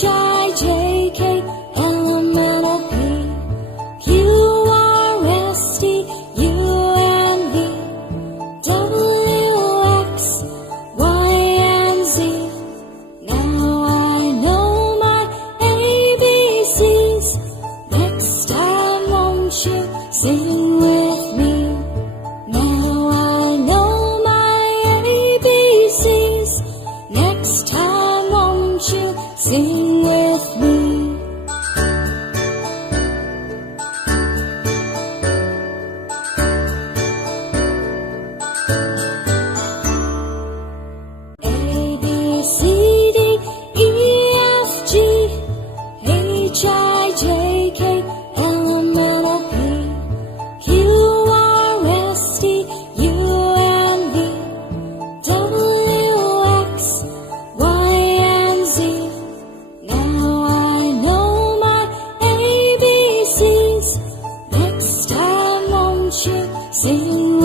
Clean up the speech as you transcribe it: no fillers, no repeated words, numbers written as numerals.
H-I-J-K, L-M-N-O-P, Q-R-S-T, U-N-V, W-X, Y-and-Z. Now I know my ABCs. Next time won't you sing with me? Now I know my ABCs. Next time won't you sing with me? A-B-C-D-E-F-G, H-I-J-K, L-M-N-O-P, Q-R-S-T, U-N-V, W-X, Y-and-Z. Now I know my ABCs. Next time won't you sing